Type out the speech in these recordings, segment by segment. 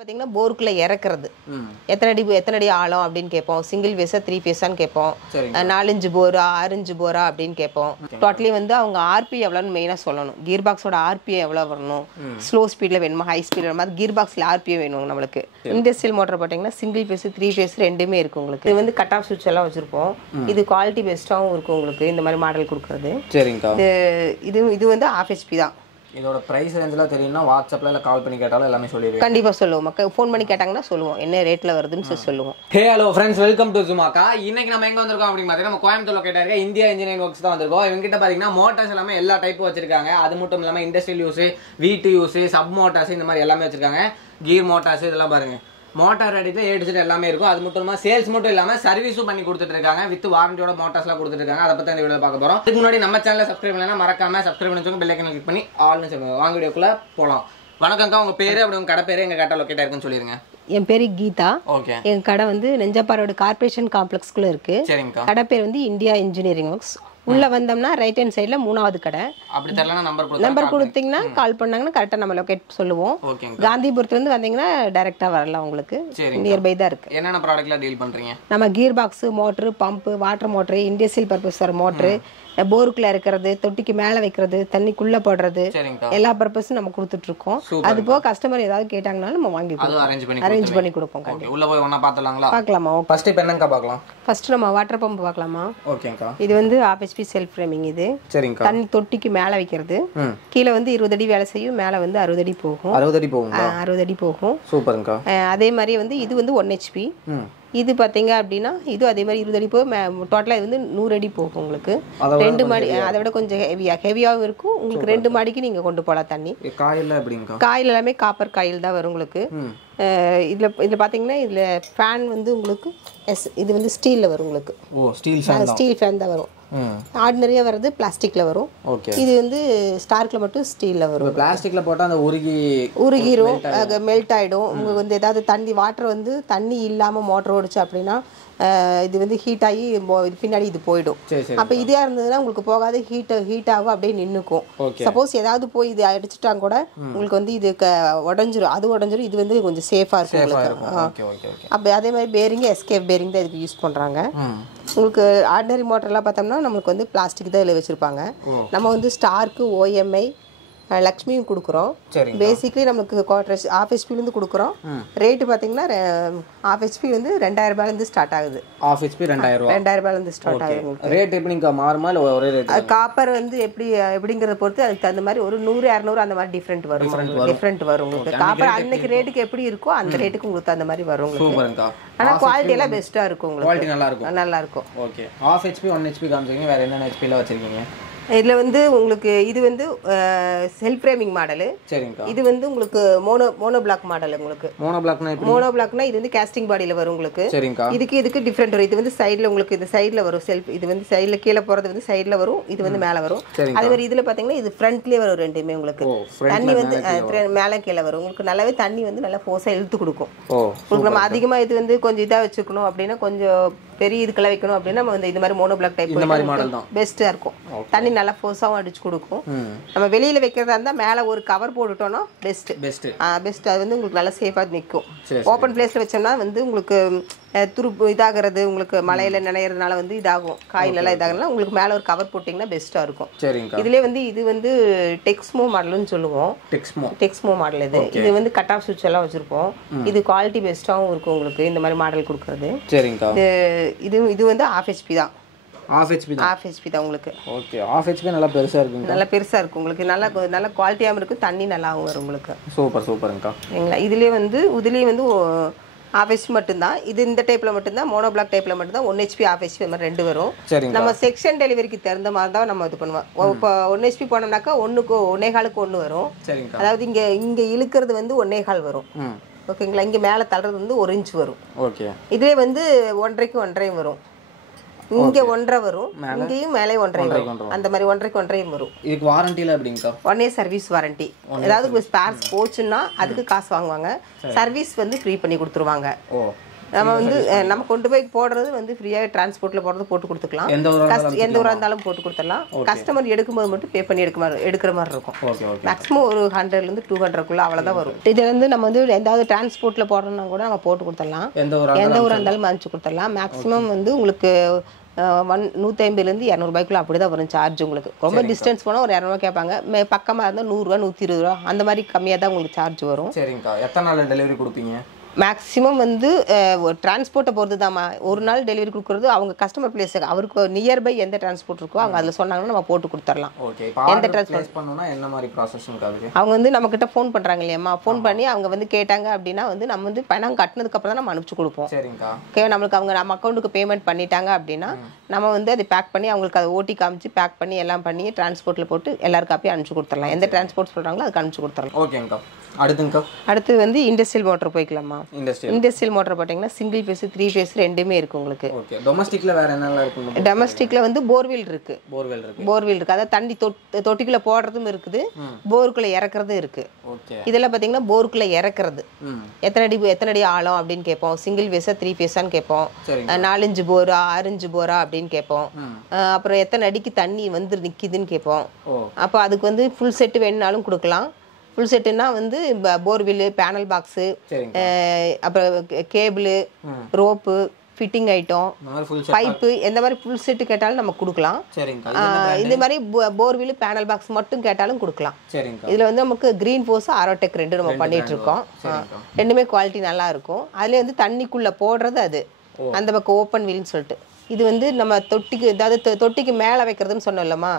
பார்த்தீங்கன்னா போருக்குள்ள இறக்குறது எத்தனை அடி ஆழம் அப்படின்னு கேட்போம். சிங்கிள் ஃபேஸா 3 ஃபேஸான்னு கேட்போம். 4 இன்ச்சு போரா 6 இன்ச்சு போரா அப்படின்னு கேட்போம். டோட்டலி வந்து அவங்க ஆர்பி எவ்வளோன்னு மெயினாக சொல்லணும். கீர் பாக்ஸோட ஆர்பி எவ்வளோ வரணும், ஸ்லோ ஸ்பீடில் வேணுமா ஹை ஸ்பீடில் வேணுமா, கீர் பாக்ஸில் ஆர்பி வேணும் நம்மளுக்கு. இண்டஸ்ட்ரியல் மோட்டர் பார்த்தீங்கன்னா சிங்கிள் ஃபேஸ் 3 ஃபேஸ் ரெண்டுமே இருக்குது உங்களுக்கு. இது வந்து கட் ஆஃப் சுவிட்ச் எல்லாம் வச்சுருப்போம். இது குவாலிட்டி பெஸ்ட்டாகவும் இருக்கும் உங்களுக்கு இந்த மாதிரி மாடல் கொடுக்குறது. சரிங்கக்கா. இது வந்து ½ HP தான். இதோட பிரைஸ் ரேஞ்செலாம் தெரியும்னா வாட்ஸ்அப்பில் இல்லை கால் பண்ணி கேட்டாலும் எல்லாமே சொல்லிடுவோம். கண்டிப்பாக சொல்லுவோம். மக்கள் ஃபோன் பண்ணி கேட்டாங்கன்னா சொல்லுவோம் என்ன ரேட்டில் வருதுன்னு சொல்லுவோம். Hey hello friends, welcome to Jumaka. இன்னைக்கு நம்ம எங்கே வந்திருக்கோம் அப்படின்னு பார்த்தீங்கன்னா நம்ம கோயம்புத்தூர்ல கேட்டாருங்க இந்தியா இன்ஜினியரிங் ஒர்க்ஸ் தான் வந்திருக்கோம். இவங்ககிட்ட பார்த்தீங்கன்னா மோட்டார்ஸ் எல்லாமே எல்லா டைப்பும் வச்சிருக்காங்க. அது மட்டும் இல்லாமல் இண்டஸ்ட்ரியல் யூஸ், வீட்டு யூஸ், சப் மோட்டார்ஸ் இந்த மாதிரி எல்லாமே வச்சிருக்காங்க. கீர் மோட்டார்ஸ் இதெல்லாம் பாருங்க. மோட்டார் அடித்து A to Z எல்லாமே இருக்கும். அது மட்டும் இல்லாமல் சேல்ஸ் மட்டும் இல்லாமல் சர்வீஸும் பண்ணி கொடுத்துட்டு இருக்காங்க. வித் வாரண்டியோட மோட்டார்ஸ்லாம் கொடுத்துட்டு இருக்காங்க. அதை பற்றி இந்த வீடியோ பார்க்க போகிறோம். இதுக்கு முன்னாடி நம்ம சேனலை சப்ஸ்கிரைப் பண்ணலாம், மறக்காம சப்ஸ்கிரைப் பண்ணி வச்சுக்கோங்க. பெல் ஐக்கன் கிளிக் பண்ணி ஆல்னு சொல்லுங்க. வாங்க வீடியோக்குள்ள போகலாம். வணக்கம்க்கா, உங்க பேரு அப்படி உங்க கடை பேரு எங்க கடை லொக்கேட் இருக்குன்னு சொல்லிருங்க. என் பேரு கீதா. ஓகே. என் கடை வந்து நெஞ்சப்பாரோட கார்பரேஷன் காம்ப்ளெக்ஸ்குள்ள இருக்கு. சரிங்கக்கா. கடை பேர் வந்து இந்தியா இன்ஜினியரிங் ஒர்க்ஸ். உள்ள வந்தோம்னா ரைட் ஹேண்ட் சைடுல 3வது கடை. அப்படி தெரியலனா நம்பர் கொடுத்தீங்கன்னா கால் பண்ணாங்கன்னா கரெக்டா நம்ம லொகேட் சொல்லுவோம். காந்திபுரத்துல இருந்து வந்தீங்கன்னா டைரக்டா வரலாம். உங்களுக்கு நியர்பை தான் இருக்கு. என்னென்ன ப்ராடக்ட்லாம் டீல் பண்றீங்க? நம்ம gear box, motor, pump, water motor, industrial purpose வர மோட்டர், போருக்குள்ள இருக்கிறது, தொட்டிக்கு மேல வைக்கிறது, தண்ணிக்குள்ள போடுறது, எல்லா பர்பஸும் நம்ம கொடுத்துட்டு இருக்கோம். அது போக கஸ்டமர் ஏதாவது கேட்டாங்கனாலும் நம்ம வாங்கி அரேஞ்ச் பண்ணி கொடுப்போம். உள்ள போய் ஒண்ணா பார்த்தலாங்களா? பார்க்கலாமா? ஃபர்ஸ்ட் இப்போ என்னங்கக்கா பார்க்கலாம்? ஃபர்ஸ்ட் நம்ம வாட்டர் பம்ப் பார்க்கலாமா? ஓகேங்கக்கா. இது வந்து ½ HP செல்ஃப் ஃப்ரேமிங். இது சரிங்கக்கா. தண்ணி தொட்டிக்கு மேல வைக்கிறது. கீழே வந்து 20 அடி வேலை செய்யும், மேல வந்து 60 அடி போகும். 60 அடி போகும். 60 அடி போகும். சூப்பர்ங்கக்கா. அதே மாதிரி வந்து இது வந்து 1 HP. இது பார்த்தீங்க அப்படின்னா இது அதே மாதிரி 20 அடி போகும். டோட்டலாக இது வந்து 100 அடி போகும் உங்களுக்கு. 2 மாடி, அதை விட கொஞ்சம் ஹெவியாகவும் இருக்கும் உங்களுக்கு. 2 மாடிக்கு நீங்கள் கொண்டு போகலாம் தண்ணி. காயில் எல்லாமே காப்பர் காயில் தான் வரும் உங்களுக்கு. இதில் பார்த்தீங்கன்னா இதில் ஃபேன் வந்து உங்களுக்கு இது வந்து ஸ்டீலில் வரும் உங்களுக்கு. ஸ்டீல் ஃபேன் தான் வரும். ஆர்டினரியாக வர்றது பிளாஸ்டிக்கில் வரும். இது வந்து ஸ்டார்க்கில் மட்டும் ஸ்டீலில் வரும். பிளாஸ்டிக்கில் போட்டால் அந்த உருகிரும், மெல்ட் ஆகிடும். உங்களுக்கு வந்து ஏதாவது தண்ணி வாட்டர் வந்து தண்ணி இல்லாமல் மோட்டர் ஓடிச்சு அப்படின்னா இது வந்து ஹீட் ஆகி பின்னாடி இது போயிடும். அப்போ இதே இருந்ததுன்னா உங்களுக்கு போகாது, ஹீட் ஆகும், அப்படியே நின்றுக்கும். சப்போஸ் ஏதாவது போய் இது அடிச்சுட்டாங்க கூட உங்களுக்கு வந்து இது உடஞ்சிரும், அது உடஞ்சிரும். இது வந்து கொஞ்சம் சேஃபாக இருக்கும். அப்போ அதே மாதிரி பேரிங், எஸ்கேப் பேரிங் தான் இதுக்கு யூஸ் பண்ணுறாங்க. உங்களுக்கு ஆர்டினரி மோட்டர்லாம் பார்த்தோம்னா நம்மளுக்கு வந்து பிளாஸ்டிக் தான் இதில் வச்சுருப்பாங்க. நம்ம வந்து ஸ்டார்க்கு, OMI, லக்ஷ்மியும் கொடுக்குறோம். பேசிக்லி நம்மளுக்கு ½ HP கொடுக்குறோம். ரேட்டு பார்த்தீங்கன்னா ½ HP வந்து 2000 ரூபாயிலேருந்து ஸ்டார்ட் ஆகுது. ½ HP 2000 ரூபாயிலேருந்து ஸ்டார்ட் ஆகுது. ரேட் எப்படிங்க மாறுமா இல்லை ஒரே ரேட்? காப்பர் வந்து எப்படிங்கிறத பொறுத்து அதுக்கு தகுந்த மாதிரி ஒரு 100 200 அந்த மாதிரி டிஃப்ரெண்ட் வரும் உங்களுக்கு. காப்பர் அன்னைக்கு ரேட்டுக்கு எப்படி இருக்கோ அந்த ரேட்டுக்கு உங்களுக்கு அந்த மாதிரி வரும் உங்களுக்கு. ஆனால் குவாலிட்டி எல்லாம் பெஸ்ட்டாக இருக்கும் உங்களுக்கு. நல்லா இருக்கும். ஓகே. ½ HP 1 HP காமிச்சிங்க. வேறு என்னென்ன HPல வச்சிருக்கீங்க? இதில் வந்து உங்களுக்கு இது வந்து செல்ஃப் ஃப்ரேமிங் மாடலு. இது வந்து உங்களுக்கு மோனோ பிளாக் மாடல். உங்களுக்கு மோனோ பிளாக்னா இது வந்து கேஸ்டிங் பாடியில் வரும் உங்களுக்கு. இதுக்கு டிஃப்ரெண்ட் வரும். இது வந்து சைடில் உங்களுக்கு இது சைடில் வரும் செல்ஃப். இது வந்து சைடில் கீழே போகிறது வந்து சைடில் வரும், இது வந்து மேலே வரும். அதே மாதிரி இதில் பார்த்தீங்கன்னா இது ஃப்ரண்ட்லேயே வரும் ரெண்டுமே உங்களுக்கு. தண்ணி வந்து மேலே கீழே வரும் உங்களுக்கு. நல்லாவே தண்ணி வந்து நல்லா ஃபோர்ஸாக இழுத்து கொடுக்கும் உங்களுக்கு. நம்ம அதிகமாக இது வந்து கொஞ்சம் இதாக வச்சுக்கணும் அப்படின்னா, கொஞ்சம் பெரிய இதுக்கெல்லாம் வைக்கணும் அப்படின்னா நம்ம வந்து இது மாதிரி மோனோ பிளாக் டைப் பெஸ்ட்டாக இருக்கும். தண்ணி நல்லா ஃபோர்ஸாகவும் அடிச்சு கொடுக்கும். நம்ம வெளியில் வைக்கிறதா இருந்தால் மேலே ஒரு கவர் போட்டுட்டோம்னா பெஸ்ட். அது வந்து உங்களுக்கு நல்லா சேஃபாக நிற்கும். ஓப்பன் பிளேஸில் வச்சோம்னா வந்து உங்களுக்கு துருப்பு இதாகிறது, உங்களுக்கு மழையில் நினைறதுனால வந்து இதாகும், காயிலெல்லாம் இதாகலாம். உங்களுக்கு மேலே ஒரு கவர் போட்டிங்கன்னா பெஸ்ட்டாக இருக்கும். இதுலேயே வந்து இது வந்து டெக்ஸ்மோ மாடல்னு சொல்லுவோம். டெக்ஸ்மோ மாடல் இது வந்து கட் ஆஃப் சுவிட்ச் எல்லாம் வச்சுருப்போம். இது குவாலிட்டி பெஸ்ட்டாகவும் இருக்கும் உங்களுக்கு இந்த மாதிரி மாடல் கொடுக்குறது. இது வந்து ½ HP தான். ½ HP தான் உங்களுக்கு. ஓகே. ½ HP நல்லா பெருசாக இருக்கும். நல்லா பெருசாக இருக்கும் உங்களுக்கு. நல்ல குவாலிட்டியாகவும் இருக்கும், தண்ணி நல்லாவும் வரும் உங்களுக்கு. சூப்பருங்கக்கா. சரிங்களா? இதுலேயே வந்து ½ HP மட்டும்தான். இது இந்த டைப்பில் மட்டும்தான், மோனோ பிளாக் டைப்பில் மட்டும்தான் 1 HP ½ HP அது மாதிரி 2 வரும். நம்ம செக்ஷன் டெலிவரிக்கு தகுந்த மாதிரி தான் நம்ம இது பண்ணுவோம். இப்போ 1 HP போனோம்னாக்கா 1.25க்கு 1 வரும். அதாவது இங்கே இழுக்கிறது வந்து 1.25 வரும். ஓகேங்களா? இங்கே மேலே தள்ளுறது வந்து 1 இன்ச் வரும். இதுலேயே வந்து 1.5க்கு 1.5 வரும். இங்கே 1.5 வரும், இங்கேயும் மேலே 1.5 வரும். அந்த மாதிரி 1.5க்கு 1.5 வரும். இதுக்கு வாரண்டில எப்படிங்கக்கா? 1 இயர் சர்வீஸ் வாரண்டி. ஏதாவது ஸ்பேர்ஸ் போச்சுன்னா அதுக்கு காசு வாங்குவாங்க. சர்வீஸ் வந்து ஃப்ரீ பண்ணி கொடுத்துருவாங்க. நம்ம வந்து நம்ம கொண்டு போய் போடுறது வந்து ஃப்ரீயாக டிரான்ஸ்போர்ட்டில் போடுறது போட்டு கொடுத்துக்கலாம். எந்த ஊராக இருந்தாலும் போட்டு கொடுத்துடலாம். கஸ்டமர் எடுக்கும்போது மட்டும் பே பண்ணி எடுக்கிற மாதிரி இருக்கும். மேக்ஸிமம் ஒரு 100லேருந்து 200க்குள்ளே அவ்வளோதான் வரும். இது வந்து நம்ம வந்து எதாவது டிரான்ஸ்போர்ட்டில் போடுறோம்னா கூட நம்ம போட்டு கொடுத்துடலாம். எந்த ஊராக இருந்தாலும் அனுப்பிச்சு கொடுத்துடலாம். மேக்ஸிமம் வந்து உங்களுக்கு 150லேருந்து 200 அப்படி தான் வரும் சார்ஜ். உங்களுக்கு ரொம்ப டிஸ்டன்ஸ் போனால் ஒரு 200 கேட்பாங்க. பக்கமாக இருந்தால் 100 ரூபா 120 ரூபா அந்த மாதிரி கம்மியாக தான் உங்களுக்கு சார்ஜ் வரும். சரிங்கக்கா. எத்தனை நாள் டெலிவரி கொடுப்பீங்க? மேக்ஸிமம் வந்து டிரான்ஸ்போர்ட்டை பொறுத்து தான்மா. ஒரு நாள் டெலிவரி கொடுக்குறது அவங்க கஸ்டமர் பிளேஸ் அவருக்கு நியர்பை எந்த டிரான்ஸ்போர்ட் இருக்கோ அவங்க அதில் சொன்னாங்கன்னா நம்ம போட்டு கொடுத்துடலாம். எந்த டிரான்ஸ்போர்ட் பண்ணணும்னா என்ன மாதிரி ப்ராசஸிங் ஆகுது? அவங்க வந்து நம்மக்கிட்ட ஃபோன் பண்ணுறாங்க இல்லையாம்மா, ஃபோன் பண்ணி அவங்க வந்து கேட்டாங்க அப்படின்னா வந்து நம்ம வந்து பணம் கட்டினதுக்கப்புறம் தான் நம்ம அனுப்பிச்சு கொடுப்போம். சரிங்கக்கா. ஓகே, நம்மளுக்கு அவங்க நம்ம அக்கௌண்ட்டுக்கு பேமெண்ட் பண்ணிட்டாங்க அப்படின்னா நம்ம வந்து அதை பேக் பண்ணி அவங்களுக்கு அதை ஓட்டி காமிச்சு பேக் பண்ணி எல்லாம் பண்ணி டிரான்ஸ்போர்ட்டில் போட்டு எல்லாருக்கும் அப்படியே அனுப்பிச்சு கொடுத்துடலாம். எந்த டிரான்ஸ்போர்ட் சொல்கிறாங்களோ அதுக்கு அனுப்பிச்சு கொடுத்துடலாம். ஓகேங்கக்கா. அடுத்துங்கக்கா. அடுத்து வந்து இண்டஸ்ட்ரியல் மோட்டர் போய்க்கலாமா. இண்டஸ்ட்ரியல் மோட்டர் போட்டிங்கன்னா சிங்கிள் ஃபேஸ் 3 ஃபேஸ் ரெண்டுமே இருக்கு உங்களுக்கு. ஓகே. டொமஸ்டிக்ல வேற என்னெல்லாம் இருக்கு? டொமஸ்டிக்ல வந்து போர்வெல் இருக்கு. போர்வெல் இருக்கு. அதாவது தண்ணி தொட்டிக்குள்ள போடுறதும் இருக்குது, போருக்குள்ள இறக்குறதும் இருக்கு. ஓகே. இதெல்லாம் பாத்தீங்கன்னா போருக்குள்ள இறக்குறது எத்தனை அடி ஆழம் அப்படின்னு கேட்போம். சிங்கிள் ஃபேஸா 3 ஃபேஸான்னு கேட்போம். 4 இன்ச் போரா 6 இன்ச் போரா அப்படின்னு கேட்போம். அப்புறம் எத்தனை அடிக்கு தண்ணி வந்து நிக்குதுன்னு கேட்போம். அப்போ அதுக்கு வந்து ஃபுல் செட் வேணும்னாலும் கொடுக்கலாம். ஃபுல் செட்டுன்னா வந்து போர்வெல்லு, பேனல் பாக்ஸு, அப்புறம் cable, rope, fitting item, pipe, எந்த மாதிரி ஃபுல் செட்டு கேட்டாலும் நம்ம கொடுக்கலாம். இந்த மாதிரி போர்வெல், பேனல் பாக்ஸ் மட்டும் கேட்டாலும் கொடுக்கலாம். இதில் வந்து நமக்கு கிரீன் ஃபோர்ஸ், ஆரோடெக் 2 நம்ம பண்ணிட்டு இருக்கோம். ரெண்டுமே குவாலிட்டி நல்லா இருக்கும். அதுலேயே வந்து தண்ணிக்குள்ளே போடுறது அது அந்த பக்கம் ஓப்பன் வீல்னு சொல்லிட்டு. இது வந்து நம்ம தொட்டிக்கு, அதாவது தொட்டிக்கு மேலே வைக்கிறதுன்னு சொன்னோம்லமா,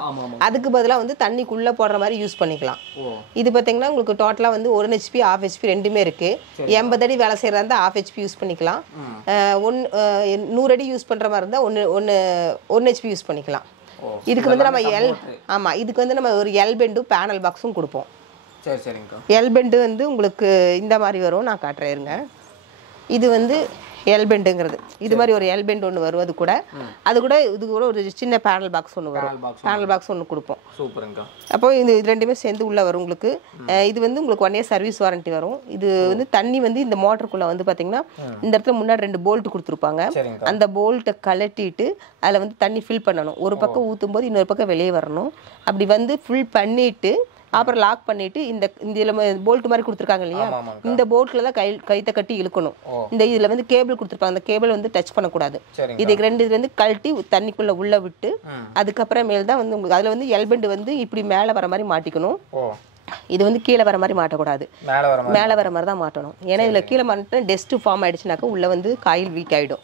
அதுக்கு பதிலாக வந்து தண்ணிக்குள்ளே போடுற மாதிரி யூஸ் பண்ணிக்கலாம். இது பார்த்தீங்கன்னா உங்களுக்கு டோட்டலாக வந்து 1 HP 1/2 HP ரெண்டுமே இருக்குது. 80 அடி வேலை செய்கிறதா இருந்தால் 1/2 HP யூஸ் பண்ணிக்கலாம். 100 அடி யூஸ் பண்ணுற மாதிரி இருந்தால் 1 HP யூஸ் பண்ணிக்கலாம். இதுக்கு வந்து நம்ம இதுக்கு வந்து நம்ம ஒரு எல் பெண்டும் பேனல் பாக்ஸும் கொடுப்போம். எல் பெண்டு வந்து உங்களுக்கு இந்த மாதிரி வரும். நான் காட்டுறேன் இருங்க. இது வந்து எல்பெண்டுங்கிறது. இது மாதிரி ஒரு எல்பெண்ட் ஒன்று வரும். அது கூட இது கூட ஒரு சின்ன பேனல் பாக்ஸ் ஒன்று வரும். பேனல் பாக்ஸ் ஒன்று கொடுப்போம். சூப்பருங்க. அப்போ இது ரெண்டுமே சேர்ந்து உள்ளே வரும் உங்களுக்கு. இது வந்து உங்களுக்கு 1 year சர்வீஸ் வாரண்டி வரும். இது வந்து தண்ணி வந்து இந்த மோட்டருக்குள்ளே வந்து பார்த்தீங்கன்னா இந்த இடத்துல முன்னாடி 2 போல்ட் கொடுத்துருப்பாங்க. அந்த போல்ட்டை கலட்டிட்டு அதில் வந்து தண்ணி ஃபில் பண்ணணும். ஒரு பக்கம் ஊற்றும் போது இன்னொரு பக்கம் வெளியே வரணும். அப்படி வந்து ஃபில் பண்ணிட்டு அப்புறம் லாக் பண்ணிட்டு இந்த இதில் போல்ட் மாதிரி கொடுத்துருக்காங்க இல்லையா, இந்த போல்ட்டில் தான் கைத்தை கட்டி இழுக்கணும். இந்த இதில் வந்து கேபிள் கொடுத்துருப்பாங்க. அந்த கேபிள் வந்து டச் பண்ணக்கூடாது. இதுக்கு 2 இது வந்து கழட்டி தண்ணிக்குள்ளே உள்ளே விட்டு அதுக்கப்புறமேல் தான் வந்து உங்களுக்கு அதில் வந்து எல்பெண்டு வந்து இப்படி மேலே வர மாதிரி மாட்டிக்கணும். இது வந்து கீழே வர மாதிரி மாட்டக்கூடாது, மேலே வர மாதிரி தான் மாட்டணும். ஏன்னா இதில் கீழே மாட்டினா டெஸ்ட் ஃபார்ம் ஆயிடுச்சுனாக்கா உள்ள வந்து காயில் வீக் ஆகிடும்.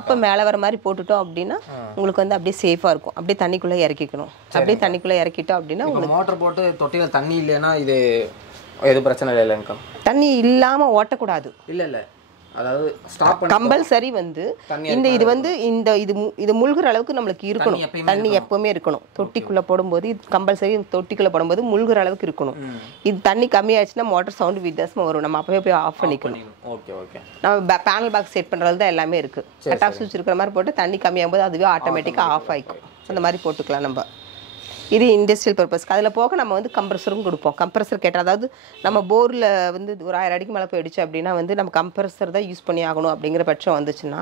அப்போ மேலே வர மாதிரி போட்டுட்டோம் அப்படின்னா உங்களுக்கு வந்து அப்படியே சேஃபாக இருக்கும். அப்படியே தண்ணிக்குள்ளே இறக்கிக்கணும். அப்படியே தண்ணிக்குள்ளே இறக்கிட்டோம் அப்படின்னா உங்களுக்கு மோட்டர் போட்டு தொட்டியில் தண்ணி இல்லைன்னா இது எதுவும் பிரச்சனை இல்லைங்க. தண்ணி இல்லாமல் ஓட்டக்கூடாது. இல்லை அதாவது ஸ்டாப் பண்ணி கம்பல்சரி வந்து இந்த இது வந்து இது முழுகிற அளவுக்கு நம்மளுக்கு இருக்கணும். தண்ணி எப்பவுமே இருக்கணும். தொட்டிக்குள்ள போடும்போது இது கம்பல்சரி தொட்டிக்குள்ள போடும்போது முழுகிற அளவுக்கு இருக்கணும். இது தண்ணி கம்மியாச்சுன்னா மோட்டர் சவுண்ட் வித்தியாசமா வரும். நம்ம அப்பவே போய் ஆஃப் பண்ணிக்கணும். நம்ம பேனல் பாக்ஸ் செட் பண்றது தான் எல்லாமே இருக்கு. கட் ஆஃப் சுவிட்ச் இருக்கிற மாதிரி போட்டு தண்ணி கம்மியாகும் போது அதுவே ஆட்டோமேட்டிக்கா ஆஃப் ஆயிக்கும். அந்த மாதிரி போட்டுக்கலாம் நம்ம. இது இண்டஸ்ட்ரியல் பர்பஸ்க்கு. அதில் போக நம்ம வந்து கம்ப்ரஸரும் கொடுப்போம். கம்ப்ரஸர் கேட்டால், அதாவது நம்ம போரில் வந்து ஒரு 1000 அடிக்கு மேலே போயிடுச்சு அப்படின்னா வந்து நம்ம கம்ப்ரஸர் தான் யூஸ் பண்ணி ஆகணும் அப்படிங்கிற பட்சம் வந்துச்சுன்னா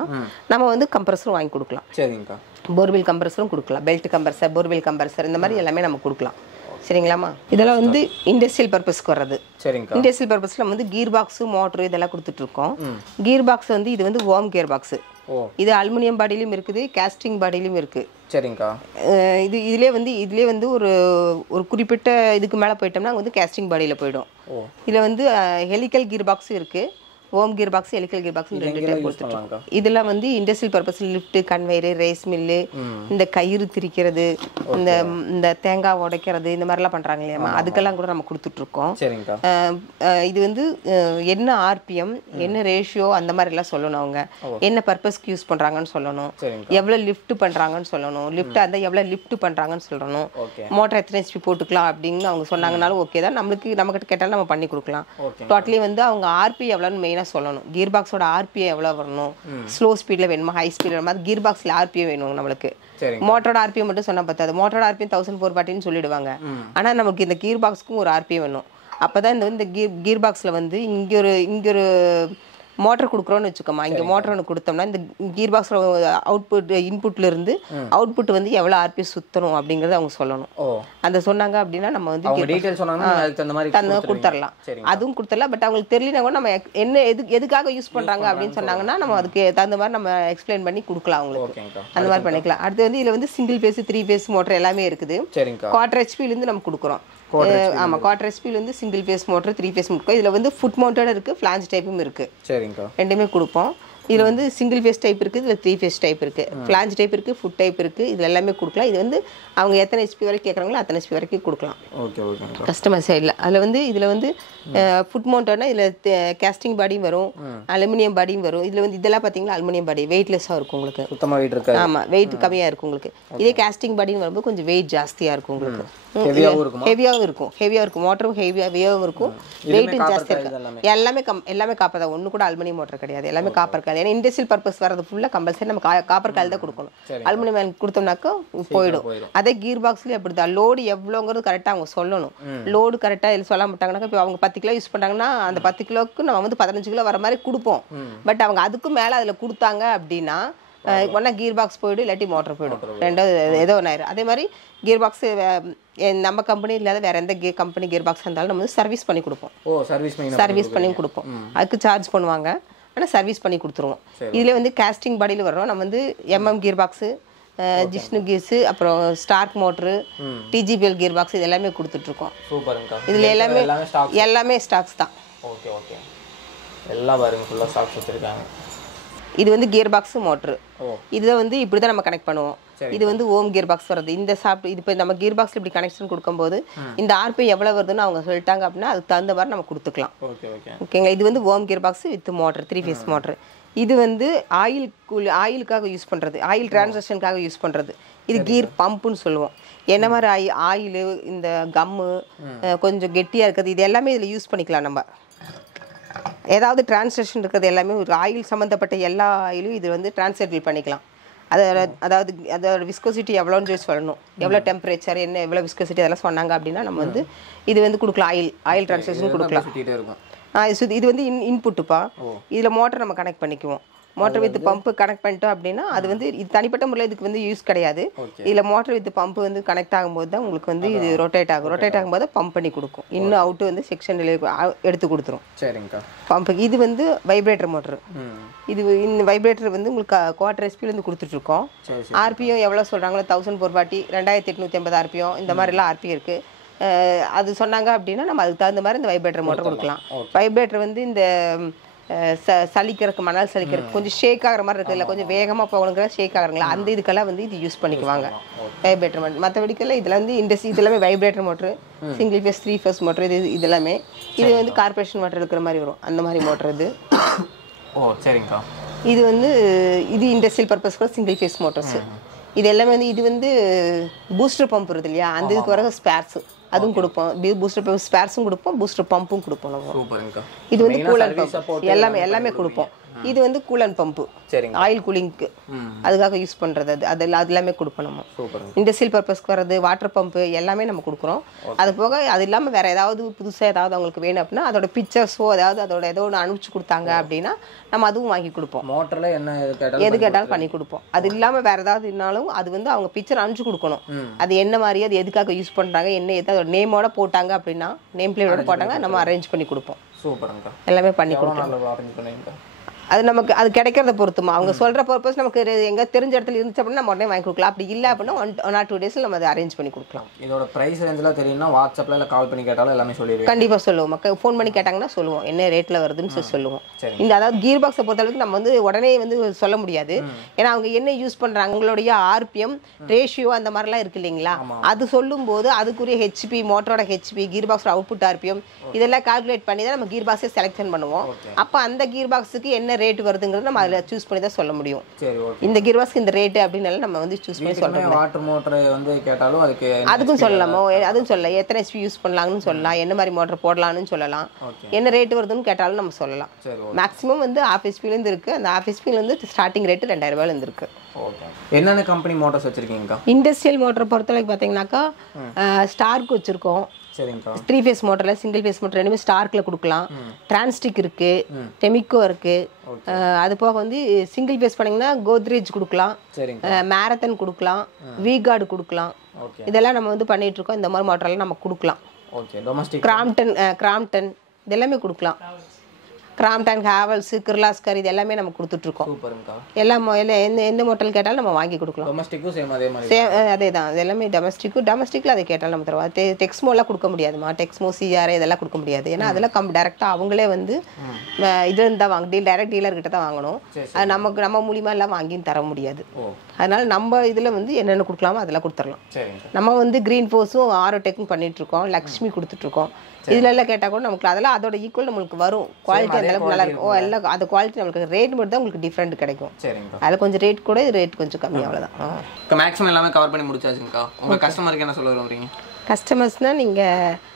நம்ம வந்து கம்ப்ரஸரும் வாங்கி கொடுக்கலாம். சரிங்கக்கா. போர்வெல் கம்ப்ரஸரும் கொடுக்கலாம். பெல்ட் கம்ப்ரஸர், போர்வெல் கம்ப்ரஸர் இந்த மாதிரி எல்லாமே நம்ம கொடுக்கலாம். சரிங்களாம்மா. இதெல்லாம் வந்து இண்டஸ்ட்ரியல் பர்பஸ்க்கு வர்றது. சரிங்க. இண்டஸ்ட்ரியல் பர்பஸ்ல நம்ம வந்து கீர் பாக்ஸ், மோட்டர் இதெல்லாம் கொடுத்துட்டு இருக்கோம். கீர் பாக்ஸ் வந்து இது வந்து ஹோம் கியர் பாக்ஸ். இது அலுமினியம் பாடியிலும் இருக்குது, கேஸ்டிங் பாடியிலும் இருக்கு. சரிங்கக்கா. இதுலேயே வந்து ஒரு குறிப்பிட்ட இதுக்கு மேலே போயிட்டோம்னா வந்து கேஸ்டிங் பாடியில் போயிடும். இதில் வந்து ஹெலிக்கல் கீர் பாக்ஸும் இருக்குது, home gear box, helical gear box 2 type கொடுத்துருக்கோம். இதெல்லாம் வந்து industrial purpose, lift, conveyor, race mill, இந்த கயிறு திரிக்கிறது, இந்த தேங்காய் உடைக்கிறது, இந்த மாதிரிலாம் பண்றாங்க இல்லையா, அதுக்கெல்லாம் கூட நம்ம கொடுத்துட்ருக்கோம். இது வந்து என்ன ஆர்பிஎம், என்ன ரேஷியோ அந்த மாதிரி எல்லாம் சொல்லணும். அவங்க என்ன பர்பஸ்க்கு யூஸ் பண்றாங்கன்னு சொல்லணும், எவ்வளவு லிஃப்ட் பண்றாங்கன்னு சொல்லணும், லிஃப்ட் அந்த எவ்வளவு லிஃப்ட் பண்றாங்கன்னு சொல்லணும், மோட்டர் எத்தனை ஹெச்பி போட்டுக்கலாம் அப்படின்னு அவங்க சொன்னாங்கனாலும் ஓகே தான். நம்மகிட்ட கேட்டாலும் நம்ம பண்ணி கொடுக்கலாம். டோட்டலி வந்து அவங்க ஆர்பி எவ்வளோன்னு மெயினாக சொல்லணும். கியர் பாக்ஸோட ஆர்பிஐ எவ்வளோ வரணும், ஸ்லோ ஸ்பீடில் வேணுமா, ஹை ஸ்பீடில் வேணுமா, கியர் பாக்ஸில் ஆர்பிஐ வேணும் நம்மளுக்கு. மோட்டரோட ஆர்பிஐ மட்டும் சொன்னால் பத்தாது. மோட்டரோட ஆர்பிஐ 1440 சொல்லிடுவாங்க. ஆனால் நமக்கு இந்த கியர் பாக்ஸுக்கும் ஒரு ஆர்பிஐ வேணும். அப்போ தான் இந்த கியர் பாக்ஸில் வந்து இங்கே ஒரு மோட்டர் கொடுக்குறோன்னு வச்சுக்கோமா, இங்கே மோட்டர் ஒன்று கொடுத்தோம்னா இந்த கீர் பாக்ஸ் அவுட்புட் இன்புட்ல இருந்து அவுட்புட் வந்து எவ்வளோ ஆர்பிஎஸ் சுற்றணும் அப்படிங்கிறத அவங்க சொல்லணும். அந்த சொன்னாங்க அப்படின்னா நம்ம வந்து கொடுத்துடலாம், அதுவும் கொடுத்துடலாம். பட் அவங்களுக்கு தெரியலனா கூட நம்ம என்ன எதுக்காக யூஸ் பண்ணுறாங்க அப்படின்னு சொன்னாங்கன்னா நம்ம அதுக்கு தகுந்த மாதிரி நம்ம எக்ஸ்பிளைன் பண்ணி கொடுக்கலாம் அவங்களுக்கு. அந்த மாதிரி பண்ணிக்கலாம். அடுத்து வந்து இதில் வந்து சிங்கிள் ஃபேஸ் 3 ஃபேஸ் மோட்டர் எல்லாமே இருக்குது. 1/4 ஹெச்பிலேருந்து நம்ம கொடுக்குறோம். ஆமாம், 1/4 ஹெச்பிலேருந்து சிங்கிள் ஃபேஸ் மோட்டர் 3 ஃபேஸ் கொடுக்கும். இதில் வந்து ஃபுட் மவுண்டட் இருக்குது, ஃப்ளான்ஜ் டைப்பும் இருக்குது. சரிங்க, ரெண்டுமே கொடுப்போம். இதில் வந்து சிங்கிள் ஃபேஸ் டைப் இருக்குது, இதில் 3 ஃபேஸ் டைப் இருக்குது, ஃப்ளான்ஜ் டைப் இருக்குது, ஃபுட் டைப் இருக்குது. இதில் எல்லாமே கொடுக்கலாம். இது வந்து அவங்க எத்தனை ஹெச்பி வரைக்கும் கேட்குறாங்களோ அத்தனை ஹெச்பி வரைக்கும் கொடுக்கலாம். Okay okay. கஸ்டமர் சைடில் அதில் வந்து இதில் வந்து ஃபுட் மவுண்டட்னா இதில் கேஸ்டிங் பாடியும் வரும், அலுமினியம் பாடியும் வரும். இதில் வந்து இதெல்லாம் பார்த்தீங்கன்னா அலுமினியம் பாடி வெயிட்லெஸ்ஸாக இருக்கும் உங்களுக்கு. சுத்தமாக வெயிட் இருக்காது. ஆமாம், வெயிட் கம்மியாக இருக்கும் உங்களுக்கு. இதே கேஸ்டிங் பாடின்னு வரும்போது கொஞ்சம் வெயிட் ஜாஸ்தியாக இருக்கும் உங்களுக்கு. ஹெவியாகவும் இருக்கும். மோட்டரும் ஹெவியாகவும் இருக்கும், வெயிட்டும் ஜாஸ்தியாக இருக்கும். எல்லாமே காப்பர் தான். ஒன்று கூட அலுமினியம் மோட்டர் கிடையாது, எல்லாமே காப்பர் கால். ஏன்னா இண்டஸ்ட்ரியல் பர்பஸ் வரது ஃபுல்லாக கம்பல்சரி நம்ம காப்பர் கால் தான் கொடுக்கணும். அலுமினியம் கொடுத்தோம்னாக்கா போயிடும். அதே கீர் பாக்ஸ்லேயும் அப்படி தான். லோடு எவ்வளோங்கிறது கரெக்டாக அவங்க சொல்லணும். லோடு கரெக்டாக எல்லாம் சொல்ல மாட்டாங்கன்னாக்கா இப்போ அவங்க 10 கிலோ யூஸ் பண்ணுறாங்கன்னா அந்த 10 கிலோவுக்கு நம்ம வந்து 15 கிலோ வர மாதிரி கொடுப்போம். பட் அவங்க அதுக்கும் மேலே அதில் கொடுத்தாங்க அப்படின்னா ஒன்றா கீர் பாக்ஸ் போயிடும், இல்லாட்டி மோட்டர் போயிடும். ரெண்டாவது ஏதோ ஒன்று ஆயிரும். அதே மாதிரி கீர் பாக்ஸ் நம்ம கம்பெனி இல்லாத வேற எந்த கம்பெனி கீர் பாக்ஸ் இருந்தாலும் நம்ம வந்து சர்வீஸ் பண்ணி கொடுப்போம். சர்வீஸ் பண்ணி கொடுப்போம். அதுக்கு சார்ஜ் பண்ணுவாங்க, ஆனால் சர்வீஸ் பண்ணி கொடுத்துருவோம். இதில் வந்து கேஸ்டிங் பாடியில் வர்றோம். நம்ம வந்து கீர் பாக்ஸு, ஜிஷ்ணு கீர்ஸு, அப்புறம் ஸ்டார்க் மோட்ரு, டிஜிபிஎல் கீர் பாக்ஸ் இது எல்லாமே கொடுத்துட்ருக்கோம். இதில் எல்லாமே ஸ்டாக்ஸ் தான். ஓகே ஓகே, எல்லாம் பாருங்க ஃபுல்லாக ஸ்டாக்ஸ் வச்சுருக்காங்க. இது வந்து கியர் பாக்ஸ் மோட்ரு. இதை வந்து இப்படி தான் நம்ம கனெக்ட் பண்ணுவோம். இது வந்து ஓம் கியர் பாக்ஸ் வருது. இந்த இது இப்போ நம்ம கியர் பாக்ஸில் இப்படி கனெக்ஷன் கொடுக்கும்போது இந்த ஆர்பிஎம் எவ்வளோ வருதுன்னு அவங்க சொல்லிட்டாங்க அப்படின்னா அதுக்கு தகுந்த மாதிரி நம்ம கொடுத்துக்கலாம். ஓகேங்க. இது வந்து worm gear box with motor, 3 phase motor. இது வந்து ஆயிலுக்காக யூஸ் பண்ணுறது, ஆயில் டிரான்சாக்ஷனுக்காக யூஸ் பண்ணுறது. இது கீர் பம்புன்னு சொல்லுவோம். என்ன மாதிரி ஆயிலு, இந்த கம்மு கொஞ்சம் கெட்டியாக இருக்கிறது, இது எல்லாமே இதில் யூஸ் பண்ணிக்கலாம். நம்ம ஏதாவது டிரான்ஸ்லேஷன் இருக்கிறது எல்லாமே ஒரு ஆயில் சம்மந்தப்பட்ட எல்லா ஆயிலும் இது வந்து டிரான்ஸ்லேட் பண்ணிக்கலாம். அதாவது அதோட விஸ்கோசிட்டி எவ்வளோன்னு சொல்லி சொல்லணும், எவ்வளோ டெம்பரேச்சர் என்ன எவ்வளோ விஸ்கோசிட்டி அதெல்லாம் சொன்னாங்க அப்படின்னா நம்ம வந்து இது வந்து கொடுக்கலாம். ஆயில் டிரான்ஸ்லேஷன் கொடுக்கலாம். இது வந்து இன்புட்டுப்பா. இதில் மோட்டர் நம்ம கனெக்ட் பண்ணிக்குவோம். மோட்டர் வித் பம்பு கனெக்ட் பண்ணிட்டோம் அப்படின்னா அது வந்து இது தனிப்பட்ட முறையில் இதுக்கு வந்து யூஸ் கிடையாது. இதில் மோட்டர் வித் பம்பு வந்து கனெக்ட் ஆகும்போது தான் உங்களுக்கு வந்து இது ரொட்டேட் ஆகும்போது பம்ப் பண்ணி கொடுக்கும். இன்னும் அவுட்டு வந்து செக்ஷன் எடுத்து கொடுத்துரும். சரிங்க. பம்புக்கு இது வந்து வைப்ரேட்டர் மோட்ரு. இது இந்த வைப்ரேட்டர் வந்து உங்களுக்கு 1/4 ஹெச்பிலேருந்து கொடுத்துட்ருக்கோம். ஆர்பிஎம் எவ்வளோ சொல்கிறாங்களோ 1440, 2850 ஆர்பிஎம் இந்த மாதிரிலாம் ஆர்பிஎம் இருக்குது. அது சொன்னாங்க அப்படின்னா நம்ம அதுக்கு தகுந்த மாதிரி இந்த வைப்ரேட்டர் மோட்டர் கொடுக்கலாம். வைப்ரேட்டர் வந்து இந்த சலிக்கிறதுக்கு, மணல் சலிக்கிறதுக்கு கொஞ்சம் ஷேக் ஆகிற மாதிரி இருக்குது, இல்லை கொஞ்சம் வேகமாக போகணுங்கிற ஷேக் ஆகுறங்களா அந்த இதுக்கெல்லாம் வந்து இது யூஸ் பண்ணிக்குவாங்க வைப்ரேட்டர் மோட்டர். மற்றபடிக்கெல்லாம் இதில் வந்து இது எல்லாமே vibrator motor, single phase 3 phase motor. இது எல்லாமே இது வந்து கார்பரேஷன் மோட்டர் இருக்கிற மாதிரி வரும், அந்த மாதிரி மோட்டர் இது. சரிங்கக்கா. இது வந்து இது இண்டஸ்ட்ரியல் பர்பஸ்க்கு சிங்கிள் ஃபேஸ் மோட்டர்ஸ். இது எல்லாமே வந்து இது வந்து பூஸ்டர் பம்ப் இருக்குது இல்லையா, அந்த இதுக்கு வர ஸ்பேர்ஸ் அதுவும் கொடுப்போம். பூஸ்டர் பம்ப் ஸ்பேர்ஸும் கொடுப்போம், பூஸ்டர் பம்பும் கொடுப்போம். இது வந்து கூலன் பம்ப் எல்லாமே கொடுப்போம். இது வந்து கூலன் பம்பு, ஆயில் கூலிங்க்கு அதுக்காக யூஸ் பண்ணுறது. அது எல்லாமே கொடுப்போம் நம்ம. இண்டஸ்ட்ரியல் பர்பஸ்க்கு வர்றது வாட்டர் பம்பு எல்லாமே நம்ம கொடுக்குறோம். அது போக அது இல்லாமல் வேறு ஏதாவது புதுசாக ஏதாவது அவங்களுக்கு வேணும் அப்படின்னா அதோட பிக்சர்ஸோ அதாவது அதோட ஏதோ ஒன்று அனுப்பிச்சு கொடுத்தாங்க அப்படின்னா நம்ம அதுவும் வாங்கி கொடுப்போம். மோட்டரில் என்ன எது கேட்டாலும் பண்ணி கொடுப்போம். அது இல்லாமல் வேறு ஏதாவது இருந்தாலும் அது வந்து அவங்க பிக்சர் அனுப்பிச்சு கொடுக்கணும். அது என்ன மாதிரி, அது எதுக்காக யூஸ் பண்ணுறாங்க, என்ன ஏதாவது நேமோட போட்டாங்க அப்படின்னா நேம் பிளேட்டோட போட்டாங்க நம்ம அரேஞ்ச் பண்ணி கொடுப்போம். சூப்பருங்க. எல்லாமே பண்ணி கொடுப்போம். அது நமக்கு அது கிடைக்கிறத பொறுத்துமா, அவங்க சொல்கிற பர்பஸ் நமக்கு எங்கே தெரிஞ்ச இடத்துல இருந்துச்சு அப்படின்னா நம்ம உடனே வாங்கி கொடுக்கலாம். அப்படி இல்லை அப்படின்னா 1 or 2 டேஸில் நம்ம அதை அரேஞ்ச் பண்ணி கொடுக்கலாம். இதோட ப்ரைஸ் ரேஞ்செலாம் தெரியும்னா வாட்ஸ்அப்பில் இல்லை கால் பண்ணி கேட்டாலும் எல்லாமே சொல்லிடுவோம். கண்டிப்பாக சொல்லுவோம். மக்கள் ஃபோன் பண்ணி கேட்டாங்கன்னா சொல்லுவோம் என்ன ரேட்டில் வருதுன்னு சொல்லுவோம். இந்த அதாவது கீர் பாக்ஸை பொறுத்தளவுக்கு நம்ம வந்து உடனே வந்து சொல்ல முடியாது. ஏன்னா அவங்க என்ன யூஸ் பண்ணுறாங்க, அவங்களுடைய ஆர்பிஎம் ரேஷியோ அந்த மாதிரிலாம் இருக்கு இல்லைங்களா, அது சொல்லும்போது அதுக்குரிய ஹெச்பி, மோட்டரோட ஹெச்பி, கீர் பாக்ஸோட அவுட்புட் ஆர்பிஎம் இதெல்லாம் கால்குலேட் பண்ணி தான் நம்ம கீர் பாக்ஸை செலக்ஷன் பண்ணுவோம். அப்போ அந்த கீர் பாக்ஸுக்கு என்ன ரேட் வருதுங்கிறது நம்ம அதில் சூஸ் பண்ணி தான் சொல்ல முடியும். இந்த கீர் பாக்ஸ்க்கு இந்த ரேட்டு அப்படின்னு நம்ம வந்து சூஸ் பண்ணி சொல்றோம். வாட்டர் மோட்டர் வந்து கேட்டாலும் அதுக்கும் சொல்லலாமோ, அதுவும் சொல்லலாம். எத்தனை ஹெச்பி யூஸ் பண்ணலாம்னு சொல்லலாம், என்ன மாதிரி மோட்டர் போடலாம்னு சொல்லலாம், என்ன ரேட் வருதுன்னு கேட்டாலும் நம்ம சொல்லலாம். மேக்ஸிமம் வந்து 1/2 ஹெச்பிலேருந்து இருக்குது. அந்த 1/2 ஹெச்பிலேருந்து ஸ்டார்டிங் ரேட்டு 2000 ரூபாயிலேருந்து இருக்குது. என்னென்ன கம்பெனி மோட்டர்ஸ் வச்சுருக்கீங்கக்கா? இண்டஸ்ட்ரியல் மோட்டரை பொறுத்தவரைக்கும் பார்த்தீங்கன்னாக்கா ஸ்டார்க் வச்சுருக்கோம், சரிங்கக்கா 3 ஃபேஸ் மோட்டரில் சிங்கிள் ஃபேஸ் மோட்டர் ரெண்டுமே ஸ்டார்க்கில் கொடுக்கலாம். டிரான்ஸ்டிக் இருக்குது, டெமிக்கோ இருக்குது. அது போக வந்து சிங்கிள் ஃபேஸ் பண்ணிங்கன்னா கோத்ரேஜ் கொடுக்கலாம், மேரத்தன் கொடுக்கலாம், வீகார்டு கொடுக்கலாம். இதெல்லாம் நம்ம வந்து பண்ணிட்டு இருக்கோம். இந்த மாதிரி மோட்டரெல்லாம் நம்ம கொடுக்கலாம். கிராம்டன் இதெல்லாமே கொடுக்கலாம். கிராம்டன், ஹேவல்ஸ், கிர்லாஸ்கர் இது எல்லாமே நம்ம கொடுத்துட்ருக்கோம். எல்லாம் எந்த மோட்டல் கேட்டாலும் நம்ம வாங்கி கொடுக்கலாம். அதே தான், இது எல்லாமே டொமஸ்டிக்கில் அதை கேட்டாலும் நம்ம தருவோம். டெக்ஸ்மோலாம் கொடுக்க முடியாதுமா, டெக்ஸ்மோ, சிஆர்ஐ இதெல்லாம் கொடுக்க முடியாது. ஏன்னா அதெல்லாம் டேரெக்டாக அவங்களே வந்து இது தான் வாங்க, டைரக்ட் டீலர்கிட்ட தான் வாங்கணும். அது நம்ம மூலியமாக எல்லாம் வாங்கியும் தர முடியாது. அதனால நம்ம இதில் வந்து என்னென்ன கொடுக்கலாமோ அதெல்லாம் கொடுத்துடலாம். நம்ம வந்து க்ரீன் ஃபோர்ஸும் ஆரோடெக்கும் பண்ணிகிட்ருக்கோம், லக்ஷ்மி கொடுத்துட்ருக்கோம். இதுல எல்லாம் கேட்டால் கூட நமக்கு அதெல்லாம் அதோட ஈக்குவல் நம்மளுக்கு வரும். குவாலிட்டி அந்த அளவுக்கு நல்லா இருக்கும். எல்லாம் அந்த குவாலிட்டி நம்மளுக்கு ரேட் மட்டும் தான் உங்களுக்கு டிஃப்ரெண்ட் கிடைக்கும். அதில் கொஞ்சம் ரேட் கூட ரேட் கொஞ்சம் கம்மி, அவ்வளோதான். மேக்ஸிமம் எல்லாமே கவர் பண்ணி முடிச்சாச்சுங்கக்கா. உங்கள் கஸ்டமருக்கு என்ன சொல்ல விரும்புறீங்க? கஸ்டமர்ஸ்னால் நீங்கள்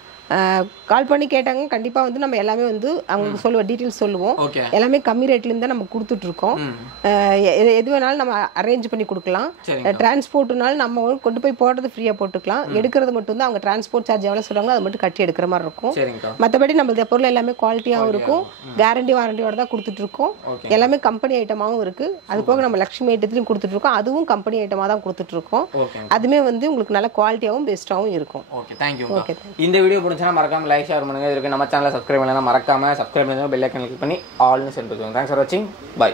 கால் பண்ணி கேட்டாங்க, கண்டிப்பாக வந்து நம்ம எல்லாமே வந்து அவங்களுக்கு சொல்லுவோம், டீட்டெயில்ஸ் சொல்லுவோம். எல்லாமே கம்மி ரேட்லேருந்து தான் நம்ம கொடுத்துட்ருக்கோம். எது வேணாலும் நம்ம அரேஞ்ச் பண்ணி கொடுக்கலாம். டிரான்ஸ்போர்ட்னாலும் நம்ம கொண்டு போய் போடுறது ஃப்ரீயாக போட்டுக்கலாம். எடுக்கிறது மட்டும் தான் அவங்க டிரான்ஸ்போர்ட் சார்ஜ் எவ்வளோ சொல்கிறாங்களோ அதை மட்டும் கட்டி எடுக்கிற மாதிரி இருக்கும். மற்றபடி நம்ம பொருள் எல்லாமே குவாலிட்டியாகவும் இருக்கும், கேரண்டி வாரண்டியோட தான் கொடுத்துட்ருக்கோம். எல்லாமே கம்பெனி ஐட்டமாகவும் இருக்குது. அது போக நம்ம லக்ஷ்மி ஐட்டத்துலையும் கொடுத்துட்ருக்கோம், அதுவும் கம்பெனி ஐட்டமாக தான் கொடுத்துட்ருக்கோம். அதுவுமே வந்து உங்களுக்கு நல்ல குவாலிட்டியாகவும் பெஸ்ட்டாகவும் இருக்கும். இந்த வீடியோ மறக்காம லைக் ஷேர் பண்ணுங்க. இதுக்கு நம்ம சேனலை சப்ஸ்கிரைப் பண்ணலாம், மறக்காம சப்ஸ்கிரைப் பண்ணுங்க, பெல் ஐகானை கிளிக் பண்ணி ஆல்னு செட் பண்ணுங்க. தேங்க்ஸ் ஃபார் வாட்சிங். பை.